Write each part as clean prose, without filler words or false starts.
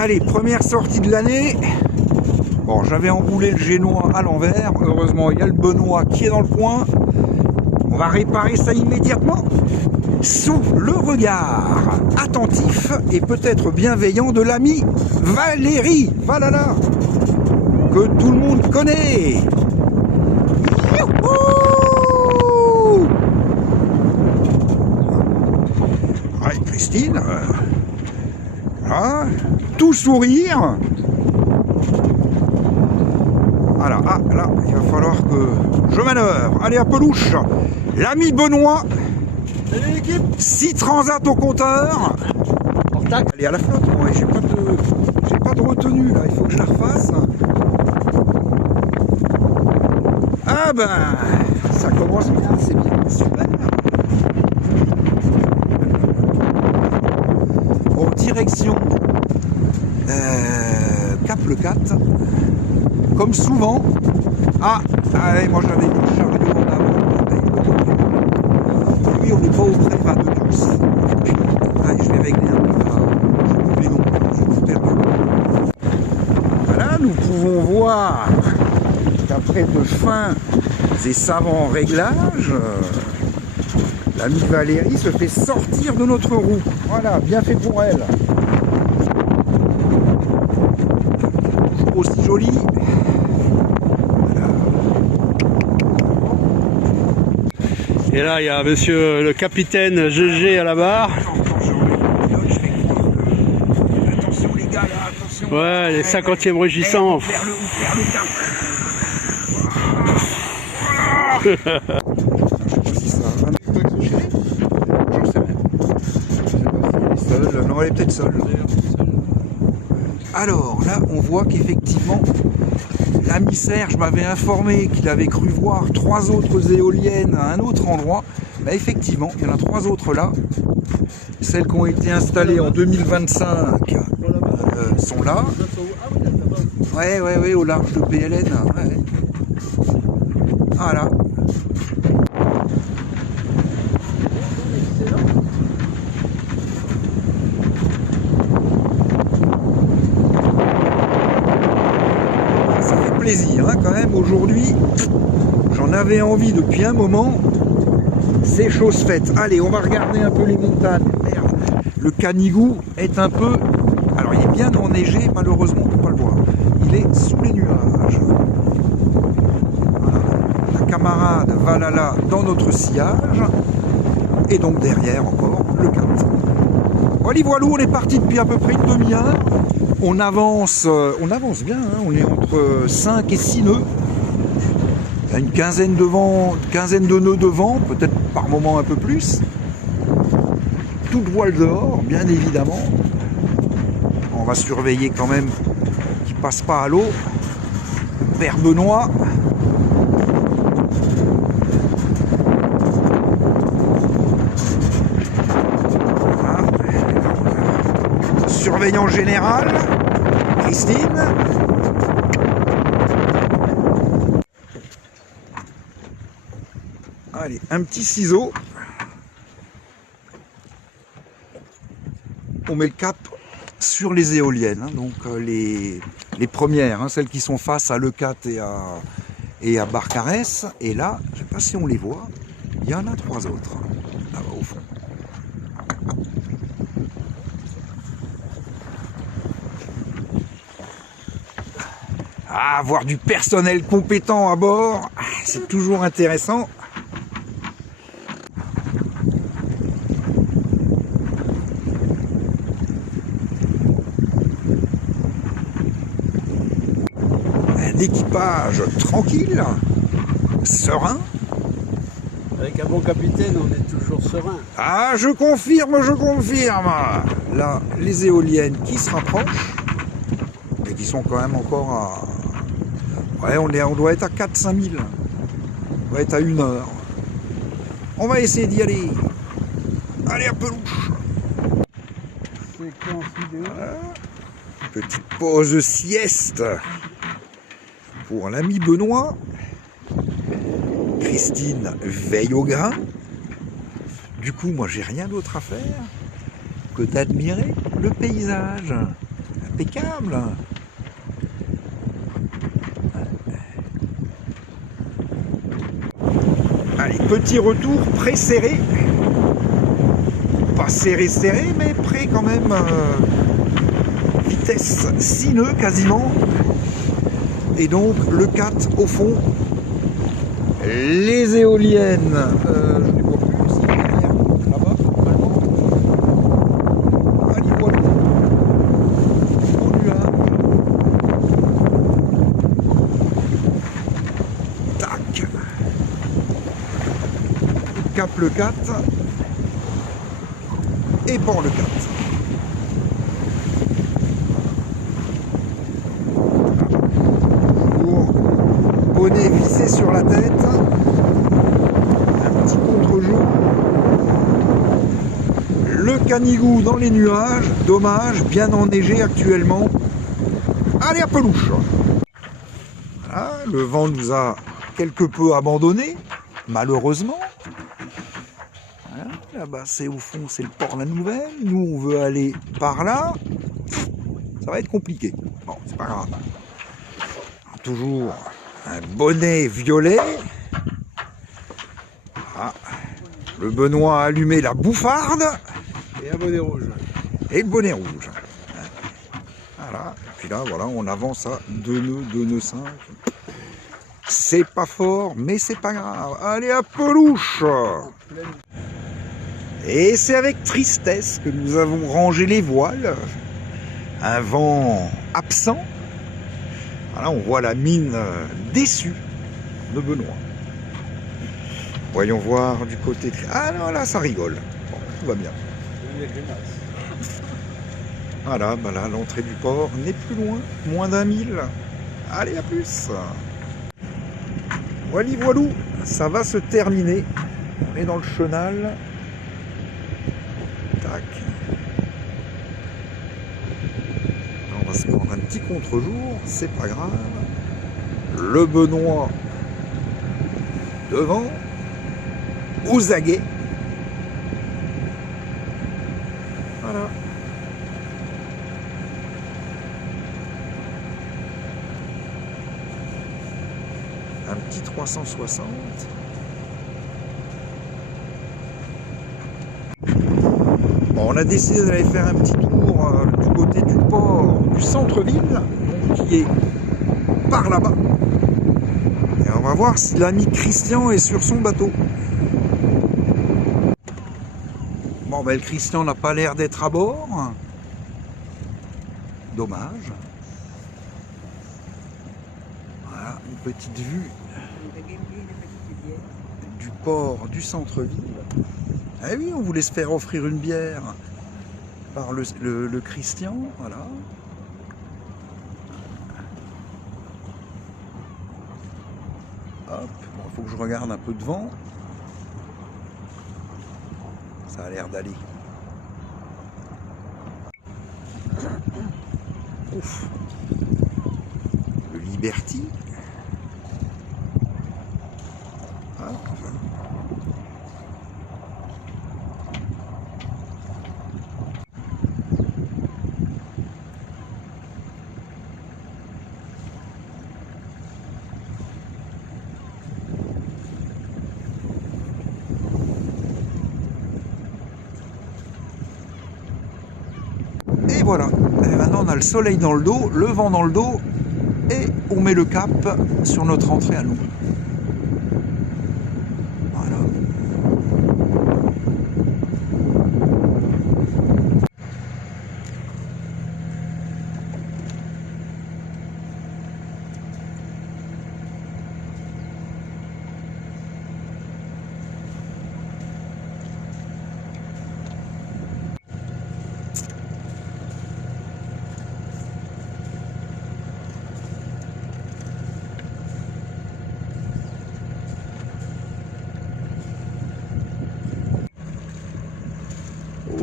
Allez, première sortie de l'année. Bon, j'avais emboulé le génois à l'envers. Heureusement, il y a le Benoît qui est dans le coin. On va réparer ça immédiatement. Sous le regard attentif et peut-être bienveillant de l'ami Valérie Valhalla, que tout le monde connaît. Youhou! Ouais, Christine, voilà, tout sourire. Voilà, ah, là, il va falloir que je manœuvre. Allez, à pelouche, l'ami Benoît. Salut l'équipe. 6 transats au compteur. Allez, à la flotte, moi, j'ai pas de retenue là, il faut que je la refasse. Ah ben, ça commence bien, c'est bien, super. Bon, direction Cap Le 4, comme souvent. Ah, ouais, moi j'avais mis le chariot en avant. Oui, on n'est pas au pré de tous. Allez, je vais régler un peu là. Je non, je vous perds. Voilà, nous pouvons voir qu'après de fins et savants réglages, l'ami Valérie se fait sortir de notre roue. Voilà, bien fait pour elle. Aussi jolie. Et là, il y a monsieur le capitaine GG à la barre. Attention les gars, là, attention. Ouais, les 50e rugissants. Vers le cap. Je sais pas si ça... J'en sais rien. Je sais pas si elle est seule. Non, elle est peut-être seule. Alors là, on voit qu'effectivement, l'ami Serge m'avait informé qu'il avait cru voir 3 autres éoliennes à un autre endroit. Bah, effectivement, il y en a 3 autres là. Celles qui ont été installées en 2025 sont là. Ouais, au large de PLN. Ouais. Voilà. Ça fait plaisir hein, quand même aujourd'hui. J'en avais envie depuis un moment. C'est chose faite. Allez, on va regarder un peu les montagnes. Merde. Le Canigou est un peu... Alors il est bien enneigé, malheureusement on ne peut pas le voir. Il est sous les nuages. Voilà. La camarade Valhalla dans notre sillage. Et donc derrière encore le 4. Voilà, voilà, on est parti depuis à peu près une demi-heure. On avance bien, hein. On est entre 5 et 6 nœuds. Il y a une quinzaine de nœuds de vent, peut-être par moment un peu plus. Toute voile dehors, bien évidemment. On va surveiller quand même qu'il ne passe pas à l'eau. Vers Benoît. Voilà. Surveillant général, Christine. Allez, un petit ciseau. On met le cap sur les éoliennes, hein, donc les premières, hein, celles qui sont face à l'E4 et à Barcarès. Et là, je ne sais pas si on les voit, il y en a 3 autres, là-bas au fond. Ah, avoir du personnel compétent à bord, c'est toujours intéressant. Équipage tranquille, serein. Avec un bon capitaine, on est toujours serein. Ah, je confirme, je confirme. Là, les éoliennes qui se rapprochent et qui sont quand même encore à... Ouais, on doit être à 4-5 000. On doit être à 1 heure. On va essayer d'y aller. Allez, à pelouche. Voilà. Petite pause sieste pour l'ami Benoît. Christine veille au grain. Du coup, moi, j'ai rien d'autre à faire que d'admirer le paysage. impeccable. Allez, petit retour pré-serré. Pas serré, mais près quand même. Vitesse 6 nœuds quasiment. Et donc le 4 au fond. Les éoliennes. Je ne vois plus, c'est derrière, là-bas, normalement. Allez, voilà. Au nuage. Tac. Cap le 4. Et port le 4. Bonnet vissé sur la tête, un petit contre-jour, le Canigou dans les nuages, dommage, bien enneigé actuellement. Allez à pelouche. Voilà, le vent nous a quelque peu abandonné, malheureusement. Voilà, là-bas c'est au fond, c'est le port La Nouvelle, nous on veut aller par là, ça va être compliqué. Bon, c'est pas grave. Toujours un bonnet violet. Ah, le Benoît a allumé la bouffarde. Et un bonnet rouge. Et le bonnet rouge. Voilà. Et puis là, voilà, on avance à 2 nœuds 5. C'est pas fort, mais c'est pas grave. Allez à pelouche. Et c'est avec tristesse que nous avons rangé les voiles. Un vent absent. Là, on voit la mine déçue de Benoît. Voyons voir du côté... Ah non, là, ça rigole. Bon, tout va bien. Voilà, bah là, l'entrée du port n'est plus loin. Moins d'1 000. Allez, à plus. Voilà, voilou, ça va se terminer. On est dans le chenal. Tac. On va se prendre un petit contre-jour, c'est pas grave. Le Benoît devant, aux aguets. Voilà. Un petit 360. Bon, on a décidé d'aller faire un petit tour du côté du port du centre-ville, qui est par là-bas. Et on va voir si l'ami Christian est sur son bateau. Bon, ben le Christian n'a pas l'air d'être à bord. Dommage. Voilà, une petite vue du port du centre-ville. Ah oui, on voulait se faire offrir une bière par le Christian, voilà. Hop, bon, il faut que je regarde un peu devant. Ça a l'air d'aller. Ouf. Le Liberty. Ah, enfin. Et voilà, et maintenant on a le soleil dans le dos, le vent dans le dos, et on met le cap sur notre entrée à nous. Voilà.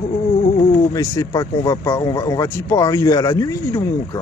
Oh, mais c'est pas qu'on va pas... On va-t-il pas arriver à la nuit, dis donc?